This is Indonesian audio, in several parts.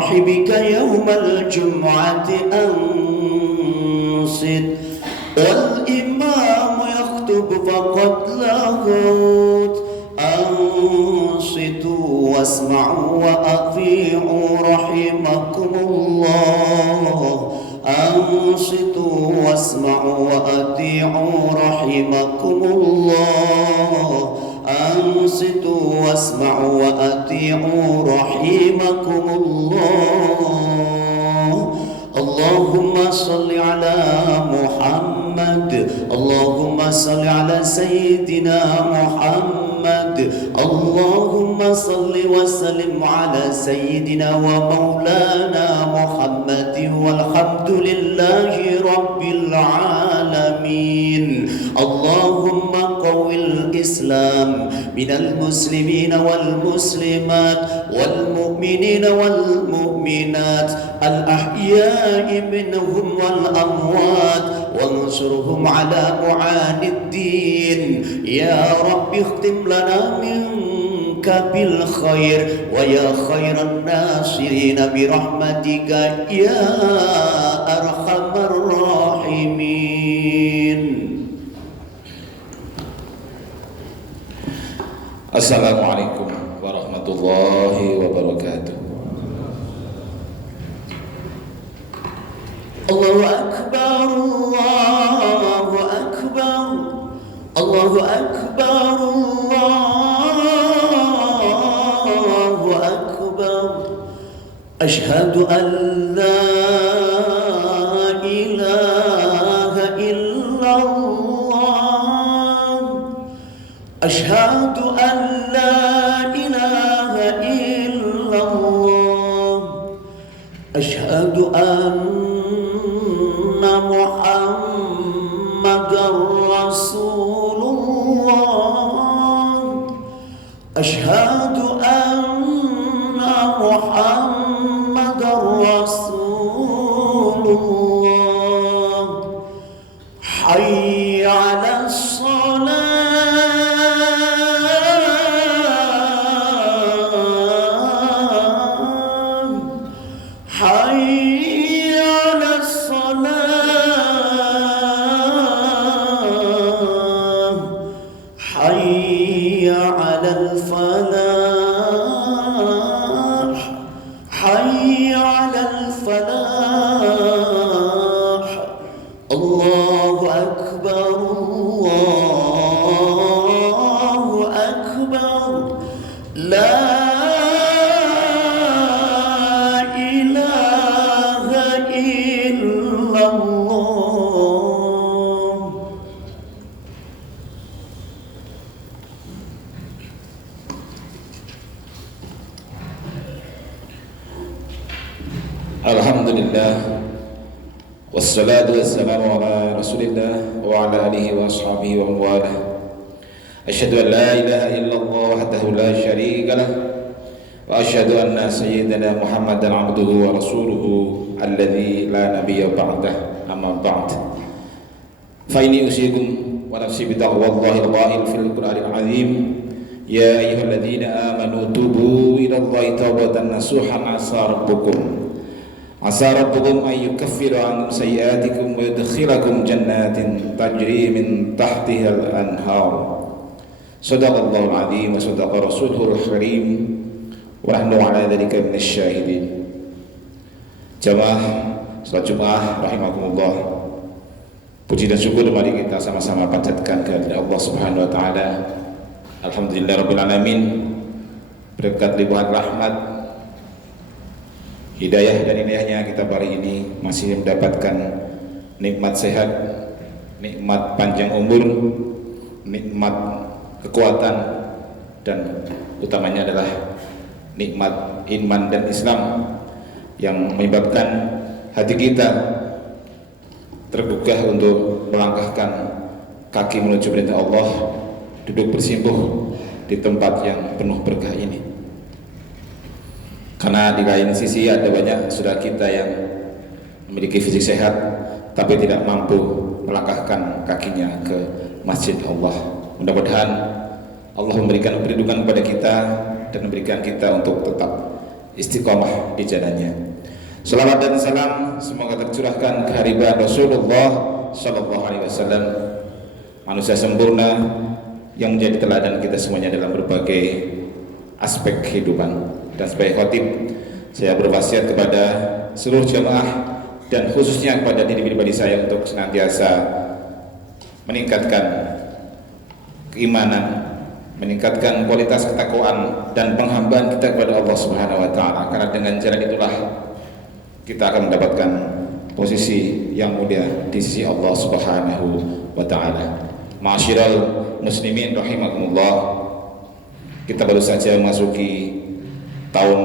صاحبك يوم الجمعة أنصت والإمام يخطب فقد لغوت أنصتوا واسمعوا وأطيعوا رحمكم الله أنصتوا واسمعوا وأطيعوا رحمكم الله أنصتوا واسمعوا وأطيعوا رحمكم الله اللهم صل على محمد اللهم صل على سيدنا محمد اللهم صل وسلم على سيدنا ومولانا محمد والحمد لله رب العالمين اللهم قوي الإسلام من المسلمين والمسلمات والمؤمنين والمؤمنات الأحياء منهم والأموات وانصرهم على معاني الدين يا رب اختم لنا منك بالخير ويا خير الناصرين برحمتك يا أرحم الراحمين. Assalamualaikum warahmatullahi wabarakatuh. Allahu Akbar, Allahu Akbar, Allahu Akbar, Allahu Akbar. Ashhadu an la ilaha illallah. Ashhadu an la ilaha illallah. Ashhadu an محمد رسول الله أشهد أن محمد رسول الله حي على الصلاة حي على الفلاح حي على الفلاح الله أكبر الله أكبر لا إله إلا الله. Alhamdulillah wassalatu wassalamu ala rasulillah wa ala alihi wa ashabihi wa mawalah. Asyhadu an la ilaha illallah wahdahu la syarika lah wa asyhadu anna sayyidana Muhammadan abduhu wa rasuluhu alladzi la nabiyya ba'dah amma ba'd. Fa inni usikum wa nafsi bi taqwallahi al-qa'il fil Qur'anil azim ya ayyuhalladzina amanu tubu ila Allahi taubatan nasuhan asa rabbukum Asa rabbukum an yukaffiru ankum sayyi'atikum wa yudkhilakum jannatin tajri min tahtihal anhar. Shadaqallahul azim wa shadaqa rasuluhul karim wa nahnu ala dzalika minasyahidin. Jamaah salat Jumat rahimakumullah. Puji dan syukur mari kita sama-sama panjatkan kehadirat Allah Subhanahu wa taala. Alhamdulillahirabbil alamin. Berkat limpahan rahmat hidayah dan inayahnya kita hari ini masih mendapatkan nikmat sehat, nikmat panjang umur, nikmat kekuatan, dan utamanya adalah nikmat iman dan Islam yang menyebabkan hati kita tergugah untuk melangkahkan kaki menuju perintah Allah, duduk bersimpuh di tempat yang penuh berkah ini. Karena di lain sisi ada banyak saudara kita yang memiliki fisik sehat tapi tidak mampu melangkahkan kakinya ke masjid Allah. Mudah-mudahan Allah memberikan perlindungan kepada kita dan memberikan kita untuk tetap istiqomah di jalannya. Salawat dan salam semoga tercurahkan kehadiran Rasulullah Sallallahu Alaihi Wasallam, manusia sempurna yang menjadi teladan kita semuanya dalam berbagai aspek kehidupan. Dan sebagai khotib, saya berwasiat kepada seluruh jamaah dan khususnya kepada diri pribadi saya untuk senantiasa meningkatkan keimanan, meningkatkan kualitas ketakwaan dan penghambaan kita kepada Allah Subhanahu wa taala, karena dengan jalan itulah kita akan mendapatkan posisi yang mulia di sisi Allah Subhanahu wa taala. Ma'asyiral muslimin rahimakumullah, kita baru saja memasuki tahun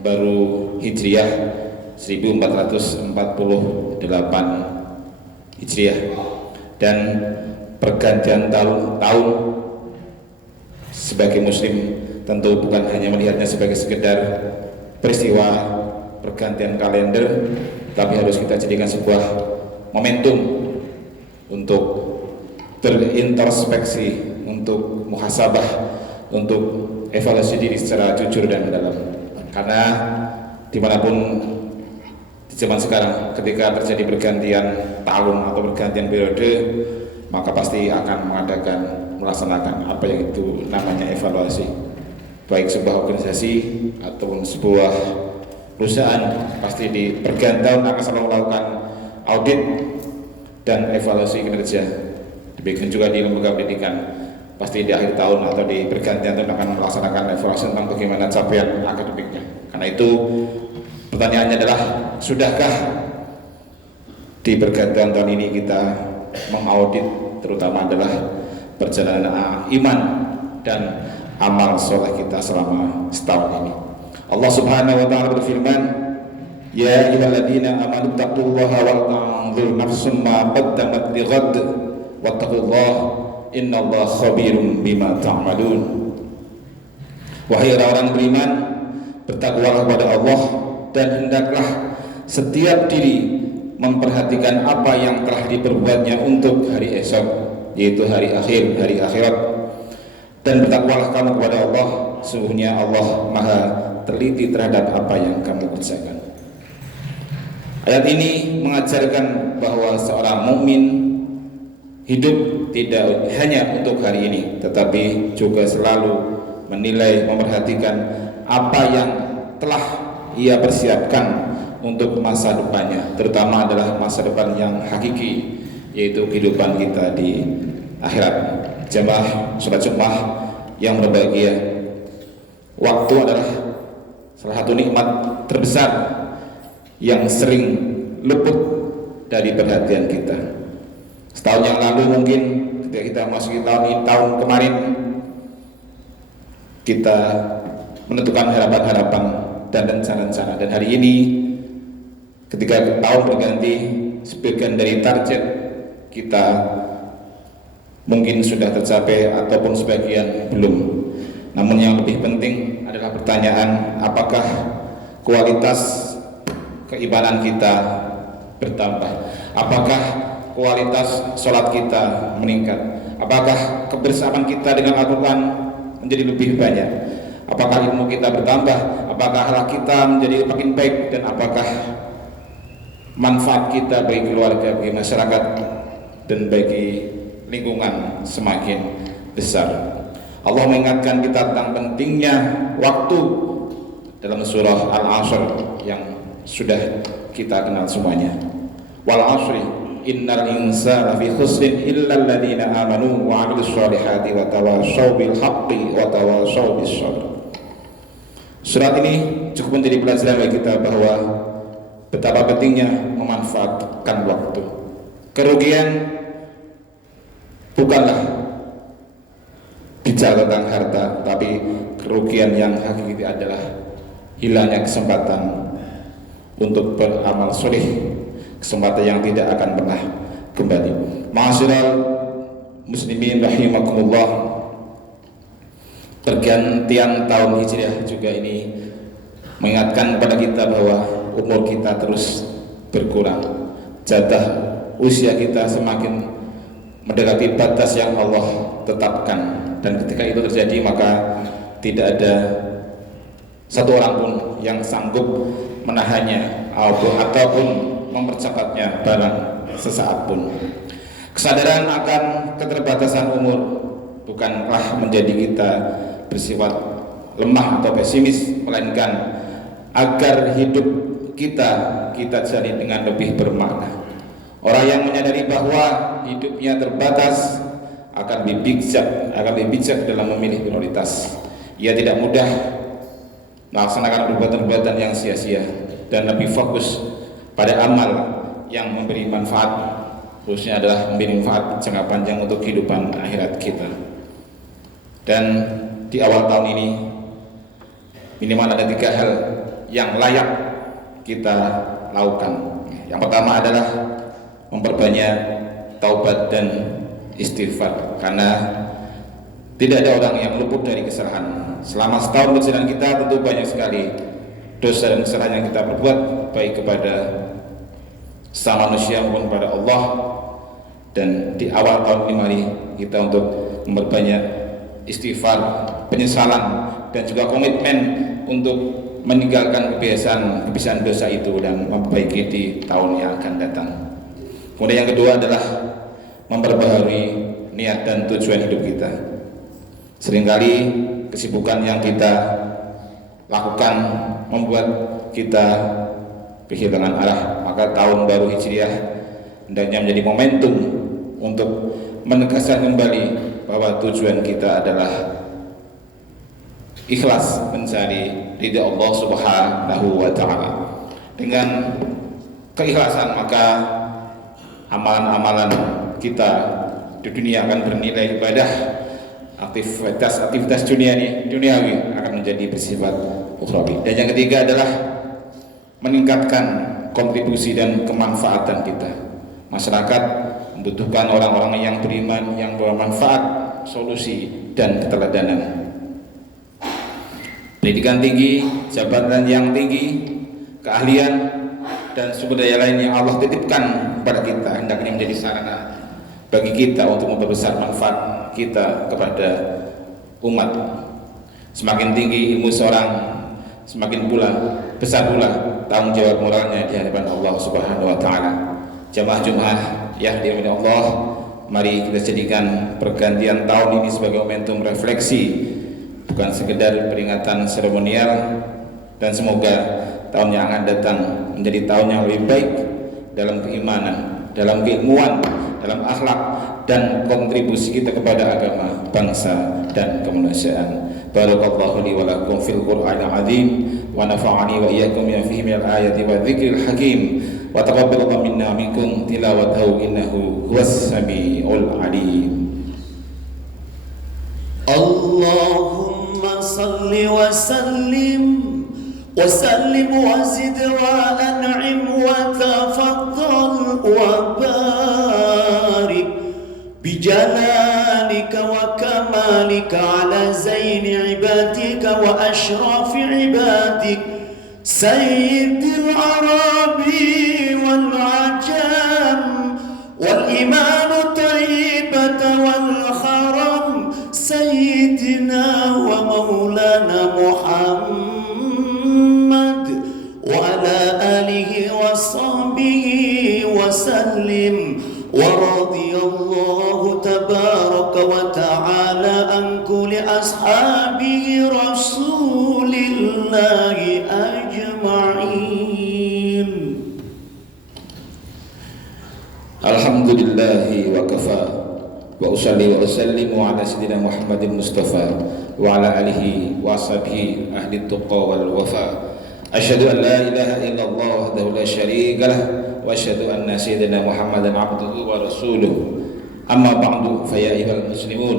baru Hijriah 1448 Hijriah, dan pergantian tahun sebagai muslim tentu bukan hanya melihatnya sebagai sekedar peristiwa pergantian kalender, tapi harus kita jadikan sebuah momentum untuk berintrospeksi, untuk muhasabah, untuk evaluasi diri secara jujur dan mendalam. Karena dimanapun di zaman sekarang, ketika terjadi pergantian tahun atau pergantian periode, maka pasti akan melaksanakan apa yang itu namanya evaluasi. Baik sebuah organisasi ataupun sebuah perusahaan, pasti di pergantian akan selalu melakukan audit dan evaluasi kinerja. Demikian juga di lembaga pendidikan, pasti di akhir tahun atau di pergantian tahun akan melaksanakan evaluasi tentang bagaimana capaian akademiknya. Karena itu pertanyaannya adalah, sudahkah di pergantian tahun ini kita mengaudit terutama adalah perjalanan iman dan amal soleh kita selama setahun ini? Allah Subhanahu wa taala berfirman, ya ayyuhalladzina amanu taqullaha wal tanzur nafsum ma qaddamat lighad wattaqullaha innallaha khabirum bima ta'malun. Wahai orang beriman, bertakwalah kepada Allah dan hendaklah setiap diri memperhatikan apa yang telah diperbuatnya untuk hari esok, yaitu hari akhir, hari akhirat. Dan bertakwalah kamu kepada Allah, sesungguhnya Allah Maha teliti terhadap apa yang kamu kerjakan. Ayat ini mengajarkan bahwa seorang mukmin hidup tidak hanya untuk hari ini, tetapi juga selalu menilai, memperhatikan apa yang telah ia persiapkan untuk masa depannya, terutama adalah masa depan yang hakiki, yaitu kehidupan kita di akhirat. Jamaah salat Jumat yang berbahagia, waktu adalah salah satu nikmat terbesar yang sering luput dari perhatian kita. Setahun yang lalu mungkin ketika kita masuki tahun kemarin, kita menentukan harapan-harapan dan rencana-rencana, dan hari ini ketika tahun berganti, sebagian dari target kita mungkin sudah tercapai ataupun sebagian belum. Namun yang lebih penting adalah pertanyaan, apakah kualitas keimanan kita bertambah? Apakah kualitas sholat kita meningkat? Apakah kebersamaan kita dengan Al-Quran menjadi lebih banyak? Apakah ilmu kita bertambah? Apakah akhlak kita menjadi makin baik? Dan apakah manfaat kita bagi keluarga, bagi masyarakat, dan bagi lingkungan semakin besar? Allah mengingatkan kita tentang pentingnya waktu dalam surah Al-Asr yang sudah kita kenal semuanya. Wal 'ashri innal insana lafi khusrin illa alladziina aamanu wa 'amilus shalihati wa tawashaw bil haqqi wa tawashaw bis sabr. Surat ini cukup menjadi pelajaran bagi kita bahwa betapa pentingnya memanfaatkan waktu. Kerugian bukanlah bicara tentang harta, tapi kerugian yang hakiki adalah hilangnya kesempatan untuk beramal soleh, kesempatan yang tidak akan pernah kembali. Ma'asyiral muslimin rahimakumullah, pergantian tahun Hijriah juga ini mengingatkan kepada kita bahwa umur kita terus berkurang, jatah usia kita semakin mendekati batas yang Allah tetapkan, dan ketika itu terjadi maka tidak ada satu orang pun yang sanggup menahannya ataupun mempercepatnya barang sesaat pun. Kesadaran akan keterbatasan umur bukanlah menjadi kita bersifat lemah atau pesimis, melainkan agar hidup kita jalani dengan lebih bermakna. Orang yang menyadari bahwa hidupnya terbatas akan lebih bijak dalam memilih prioritas. Ia tidak mudah melaksanakan perbuatan-perbuatan yang sia-sia dan lebih fokus pada amal yang memberi manfaat, khususnya adalah memberi manfaat jangka panjang untuk kehidupan akhirat kita. Dan di awal tahun ini minimal ada 3 hal yang layak kita lakukan. Yang pertama adalah memperbanyak taubat dan istighfar, karena tidak ada orang yang luput dari kesalahan. Selama setahun berjalan kita tentu banyak sekali dosa dan kesalahan yang kita perbuat, baik kepada sesama manusia maupun kepada Allah. Dan di awal tahun ini mari kita untuk memperbanyak istighfar, penyesalan, dan juga komitmen untuk meninggalkan kebiasaan dosa itu dan memperbaiki di tahun yang akan datang. Kemudian yang kedua adalah memperbaharui niat dan tujuan hidup kita. Seringkali kesibukan yang kita lakukan membuat kita kehilangan arah, maka tahun baru Hijriah hendaknya menjadi momentum untuk menegaskan kembali bahwa tujuan kita adalah ikhlas mencari ridha Allah Subhanahu wa Ta'ala. Dengan keikhlasan maka amalan-amalan kita di dunia akan bernilai ibadah, aktivitas duniawi akan menjadi bersifat ukhrawi. Dan yang ketiga adalah meningkatkan kontribusi dan kemanfaatan kita. Masyarakat membutuhkan orang-orang yang beriman, yang bermanfaat, solusi dan keteladanan. Pendidikan tinggi, jabatan yang tinggi, keahlian dan sumber daya lain yang Allah titipkan kepada kita hendaknya menjadi sarana bagi kita untuk memperbesar manfaat kita kepada umat. Semakin tinggi ilmu seorang, semakin besar pula tanggung jawab moralnya di hadapan Allah Subhanahu wa Ta'ala. Jamaah Jumat ya dirahmati Allah, mari kita jadikan pergantian tahun ini sebagai momentum refleksi, bukan sekedar peringatan seremonial, dan semoga tahun yang akan datang menjadi tahun yang lebih baik dalam keimanan, dalam keilmuan, dalam akhlak, dan kontribusi kita kepada agama, bangsa, dan kemanusiaan. Barakallahu li wa lakum fil Qur'anil azim wa nafa'ani wa iyyakum bima fihi minal ayati wa dzikril hakim wa taqabbalallahu minna minkum tilawatahu innahu huwas samiul alim. Allahumma salli wa sallim وزد وأنعم وتفضل وبارك بجلالك وكمالك على زين عبادك وأشرف عبادك سيد العرب والعجم والإمام الطيبة والخرم سيدنا ومولانا محمد وعلى آله وصحبه وسلم ورضي الله تبارك وتعالى عن كل أصحابه رسول الله أجمعين. الحمد لله وكفى وأصلي وأسلم على سيدنا محمد المصطفى وعلى آله وصحبه أهل التقى والوفاء. أشهد أن لا إله إلا الله وحده لا شريك له وأشهد أن سيدنا محمدا عبده ورسوله. أما بعد فيا أيها المسلمون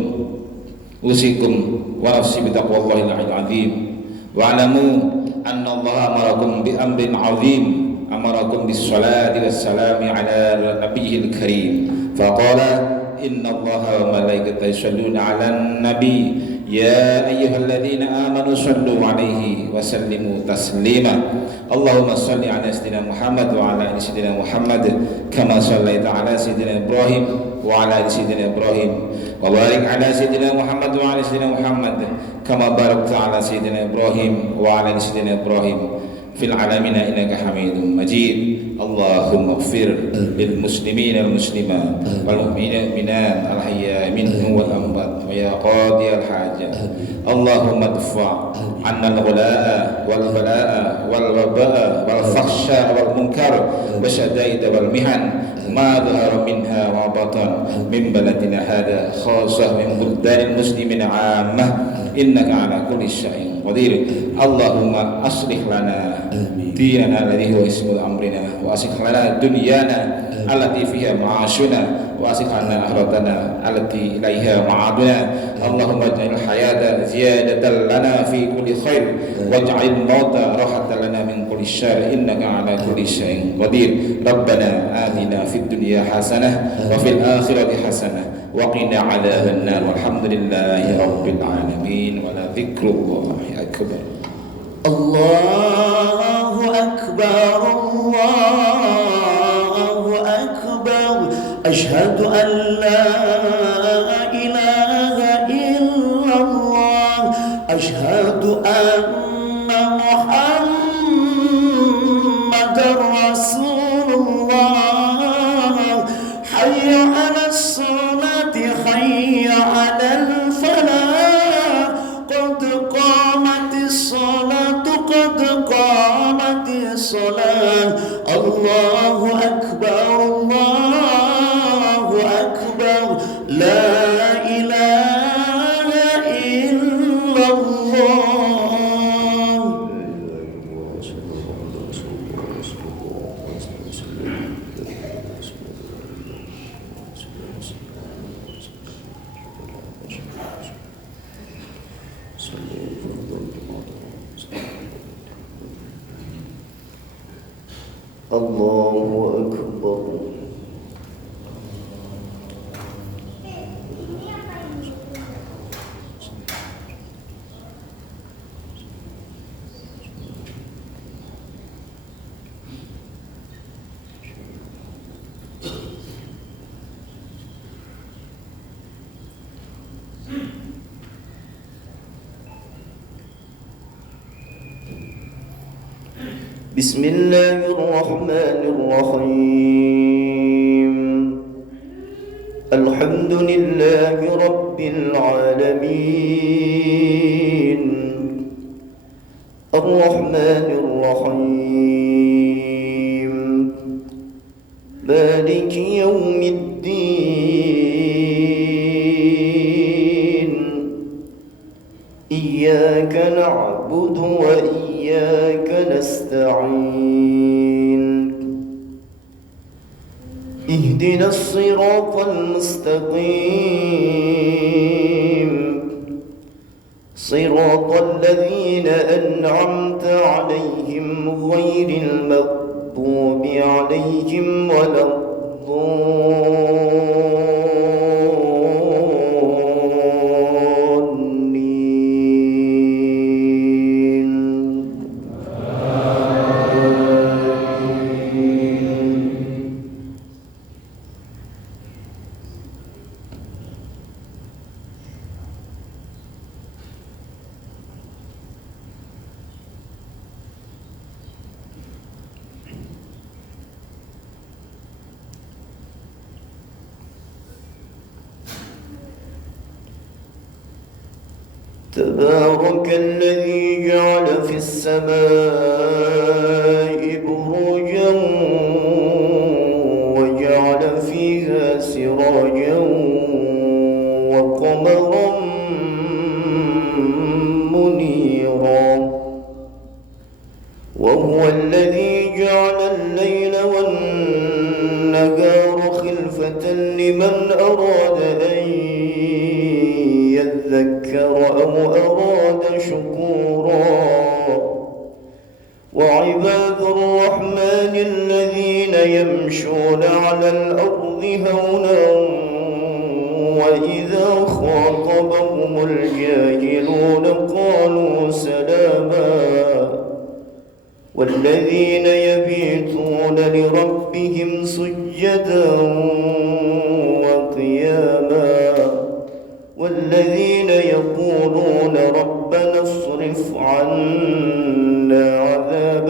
أوصيكم ونفسي بتقوى الله العظيم واعلموا أن الله أمركم بأمر عظيم، أمركم بالصلاة والسلام على نبيه الكريم فقال إن الله وملائكته يصلون على النبي يا أيها الذين آمنوا صلوا عليه وسلموا تسليما. اللهم صل على سيدنا محمد وعلى آل سيدنا محمد كما صليت على سيدنا إبراهيم وعلى آل سيدنا إبراهيم وبارك على سيدنا محمد وعلى سيدنا محمد كما باركت على سيدنا إبراهيم وعلى آل سيدنا إبراهيم fil alamin innaka Hamidum Majid. Allahumma ighfir lil muslimin wal muslimat wal mu'minin minat al ahya minhum wal amwat wa ya qadi al hajat. Allahumma adfa' anna al ghala'a wal bala'a wal waba'a wal fakhsha wal munkar wa shadaid wal mihan ma dhahara minha wa batan min baladina hada khassah min buldanil muslimin 'ammah innaka ala kulli syai'in qadir. Allahumma aslih lana dinana alladhi huwa ismu amrina wa aslih lana dunyana allati fiha ma'ashuna wa aslih lana akhiratana allati ilaiha ma'aduna. Allahumma ij'al hayata ziyadatan lana fi kulli khair waj'al mauta rahatan lana min kulli syarr innaka ala kulli syai'in qadir. Rabbana atina fid dunya hasanah wa fil akhirati hasanah wa qina 'adzaban nar. Walhamdulillahi rabbil alamin wa la dzikrullahi akbar. Allahu akbar, Allahu akbar. Ashhadu an la ilaha illallah. Ashhadu anna Muhammadar Rasulullah. Hayya 'alas salati, hayya 'alal falah. Qad qamatis salat, qad qamatis salat. Allahu akbar, Allahu akbar. La ilaha illallah. Allahu akbar. Bismillahirrahmanirrahim. Alhamdulillahi rabbil alamin. Arrahmanir rahim. Maliki yaumiddin. Iyyaka na'budu wa iyyaka nasta'in. اهدنا الصراط المستقيم صراط الذين أنعمت عليهم غير المغضوب عليهم ولا تبارك الذي جعل في السماء بروجا وجعل فيها سراجا وقمرا منيرا وهو الذي جعل الليل والنهار خلفة لمن أراد أن يذكر أو أراد شكورا وعباد الرحمن الذين يمشون على الأرض هونا وإذا خاطبهم الجاهلون قالوا سلاما والذين يبيتون لربهم سجدا وقياما والذين يقولون ربنا اصرف عنا عذاب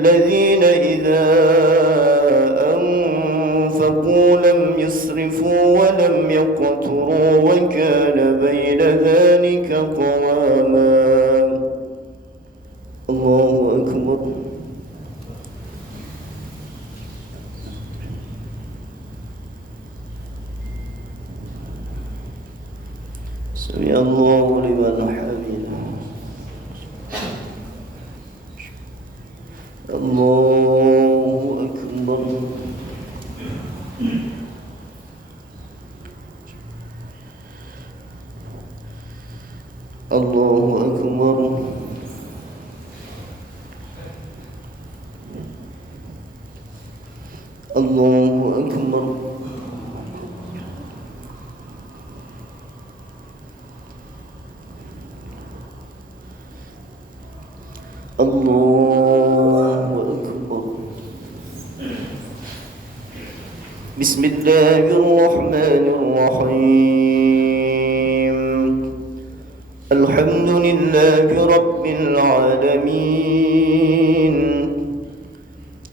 الذين إذا أنفقوا لم يسرفوا ولم يقتروا وكان بين ذلك قواما. الله أكبر. سمع الله لمن حمده. الله أكبر. الله أكبر. الله أكبر. الله أكبر. بسم الله الرحمن الرحيم. الحمد لله رب العالمين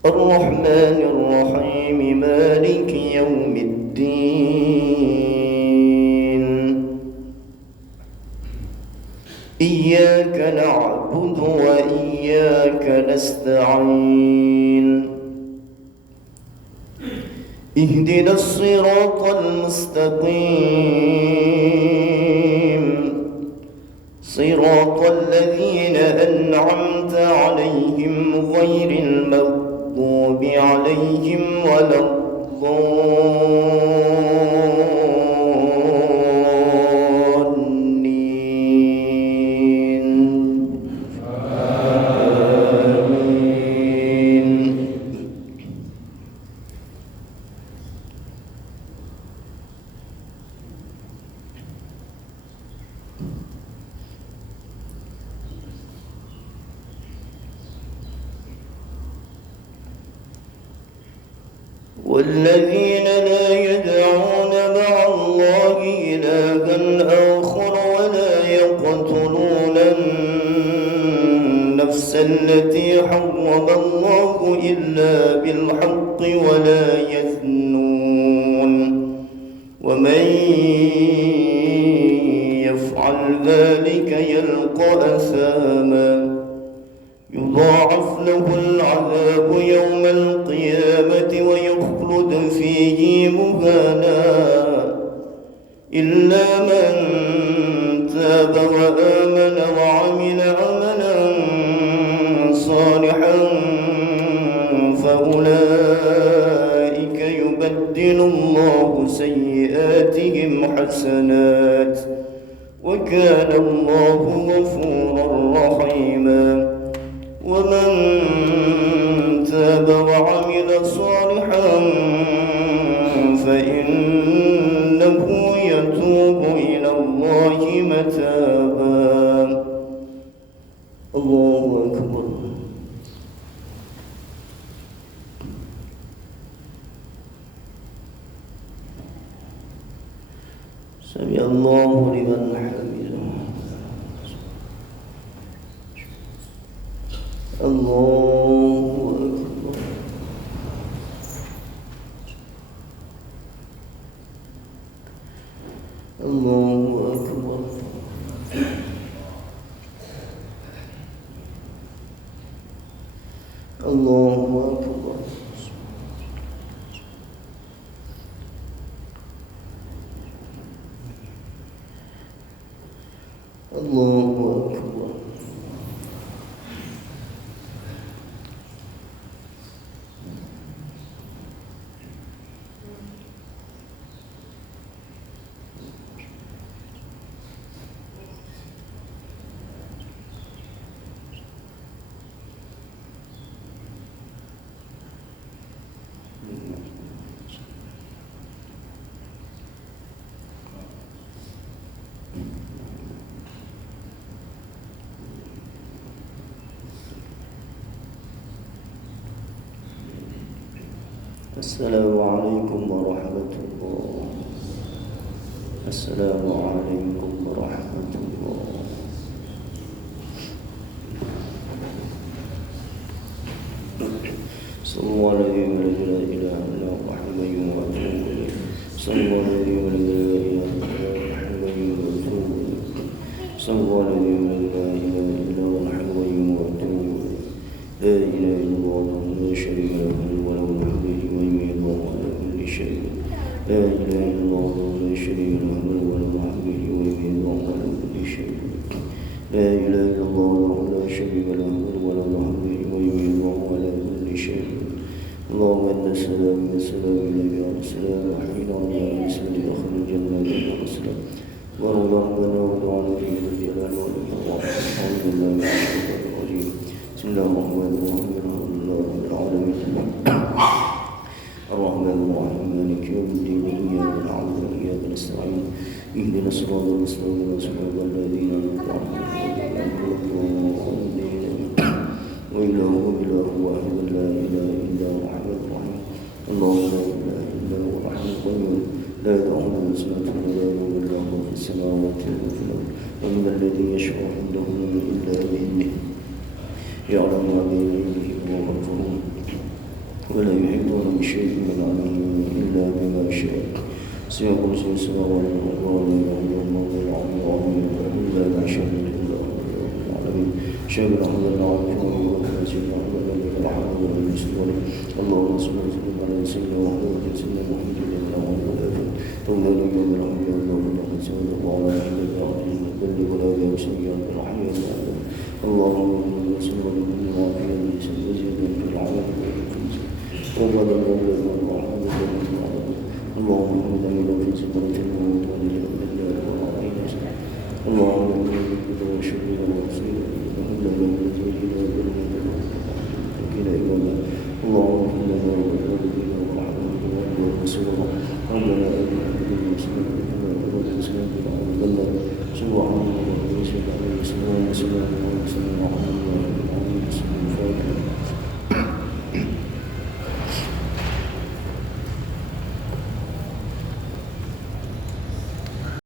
الرحمن الرحيم مالك يوم الدين. إياك نعبد وإياك نستعين. اهدنا الصراط المستقيم صراط الذين أنعمت عليهم غير المغضوب عليهم ولا الضالين. آمين. والذين لا يدعون مع الله إلها آخر ولا يقتلون النفس التي حرم الله إلا بالحق ولا يزنون ومن يفعل ذلك يلقى أثاما يضاعف له العذاب يوم القيامة ويخلد فيه مهانا إلا من تاب وآمن وعمل عملا صالحا فأولئك يبدل الله سيئاتهم حسنات وكان الله غفورا رحيما. ومن تاب وعمل صالحا فإنه يتوب إلى الله متابا. الله أكبر. سمع الله لمن حمده. الله أكبر. الله أكبر. الله أكبر. الله أكبر. السلام عليكم ورحمة الله. السلام عليكم ورحمة الله. صلى الله عليه الذي لا إله إلا هو الحي القيوم وأتوب إليه صلى الله عليه الذي لا إله إلا هو الحي القيوم وأتوب إليه صلى الله عليه الذي لا إله إلا هو الحي القيوم وأتوب إليه لا إله إلا الله وحده لا شريك له وله الملك ويميت وهو على كل شيء لا إله إلا الله وحده لا شريك له وله الملك ويميت وهو على كل شيء لا إله إلا الله وحده لا شريك له وله الملك ويميت وهو على كل شيء اللهم أنت السلام من السلام إليك يا السلام حين الله بسم دخل الجنة يا السلام وربنا ودعنا في الجلال والإكرام أعوذ بالله من الشيطان الرجيم بسم الله الرحمن الرحيم الحمد لله رب العالمين الرحمن الرحيم مالك يوم الدين إياك نعبد وإياك نستعين اهدنا الصراط المستقيم صراط الذين أنعمت عليهم وإلهكم إله واحد لا إله إلا هو الحي الرحيم الله لا إله إلا هو الحي القيوم لا تأخذه سنة ولا نوم له في السماوات وفي الأرض ومن الذي يشفع عنده إلا بإذنه يعلم ما بين أيديهم وما خلفهم ولا يحيطون بشيء من علمه إلا بما شاء سيع كرسي السماوات والأرض ولا يؤوده الله العلي العظيم إلا ما شاء إلا هو رب العالمين شهد الأحمد العظيم سيدنا محمد الحمد لله اللهم صل وسلم على سيدنا محمد سيدنا محمد الأول والآخر مولانا يوم الحمد لله ولقد سأل الله على أهل العظيم بل ولا بأسيان الحي العظيم اللهم صل وسلم وعافية لسان وزيد في العالم وبعد المولد والرحمة اللهم احمد إلى في سكرة الموت ولله والعظيم اللهم احمد وشكر وصير وحمد له وزيد اللهم إنا وبركاته ورحمة الله وبركاته ربنا